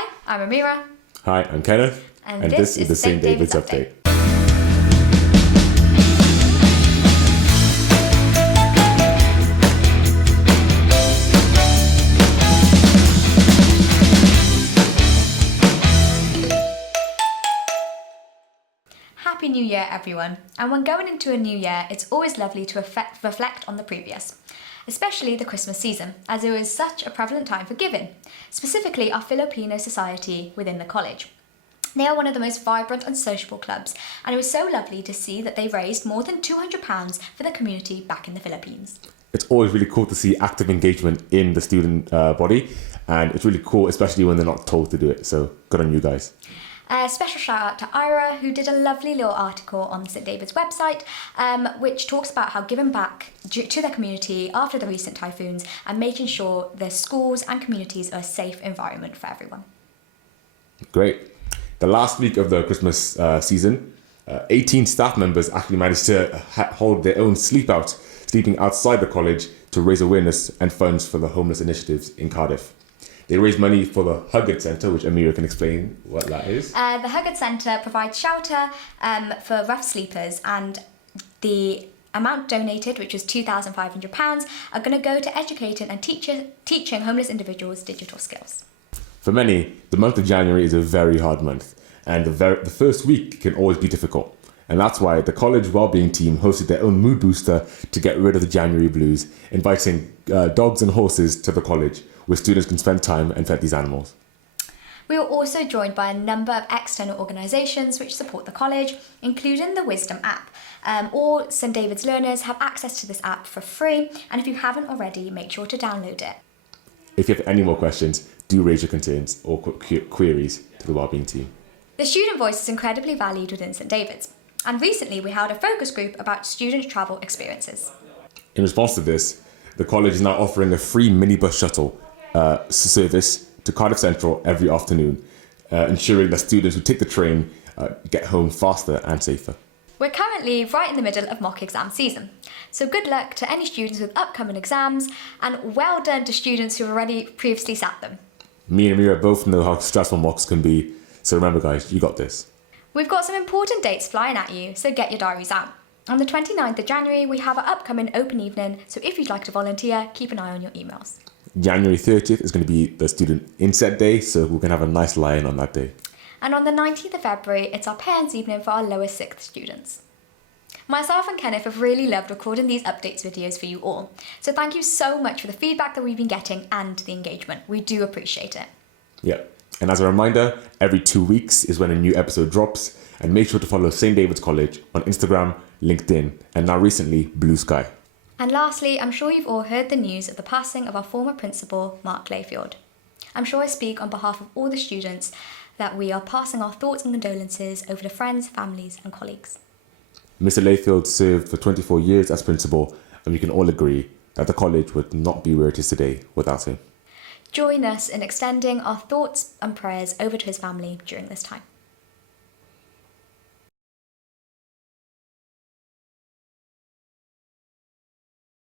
Hi, I'm Amira. Hi, I'm Kenneth. And this is the St. David's Update. Happy New Year, everyone. And when going into a new year, it's always lovely to reflect on the previous, especially the Christmas season, as it was such a prevalent time for giving, specifically our Filipino society within the college. They are one of the most vibrant and sociable clubs, and it was so lovely to see that they raised more than £200 for the community back in the Philippines. It's always really cool to see active engagement in the student body, and it's really cool, especially when they're not told to do it. So good on you guys. A special shout out to Ira, who did a lovely little article on the St. David's website, which talks about how giving back to their community after the recent typhoons and making sure their schools and communities are a safe environment for everyone. Great. The last week of the Christmas season, 18 staff members actually managed to hold their own sleeping outside the college to raise awareness and funds for the homeless initiatives in Cardiff. They raised money for the Coleg Centre, which Amira can explain what that is. The Coleg Centre provides shelter for rough sleepers, and the amount donated, which was £2,500, are going to go to educating and teaching homeless individuals digital skills. For many, the month of January is a very hard month, and the first week can always be difficult. And that's why the college wellbeing team hosted their own mood booster to get rid of the January blues, inviting dogs and horses to the college, where students can spend time and pet these animals. We were also joined by a number of external organisations which support the college, including the Wisdom app. All St. David's learners have access to this app for free, and if you haven't already, make sure to download it. If you have any more questions, do raise your concerns or queries to the wellbeing team. The student voice is incredibly valued within St. David's, and recently we held a focus group about student travel experiences. In response to this, the college is now offering a free minibus shuttle service to Cardiff Central every afternoon, ensuring that students who take the train get home faster and safer. We're currently right in the middle of mock exam season, so good luck to any students with upcoming exams, and well done to students who have already previously sat them. Me and Amira both know how stressful mocks can be, so remember guys, you got this. We've got some important dates flying at you, so get your diaries out. On the 29th of January, we have our upcoming open evening, so if you'd like to volunteer, keep an eye on your emails. January 30th is going to be the student inset day, so we can have a nice lie-in on that day. And on the 19th of February, it's our parents' evening for our lower 6th students. Myself and Kenneth have really loved recording these updates videos for you all, so thank you so much for the feedback that we've been getting and the engagement. We do appreciate it. Yeah, and as a reminder, every 2 weeks is when a new episode drops, and make sure to follow St. David's College on Instagram, LinkedIn, and now recently, Blue Sky. And lastly, I'm sure you've all heard the news of the passing of our former principal, Mark Layfield. I'm sure I speak on behalf of all the students that we are passing our thoughts and condolences over to friends, families and colleagues. Mr. Layfield served for 24 years as principal, and we can all agree that the college would not be where it is today without him. Join us in extending our thoughts and prayers over to his family during this time.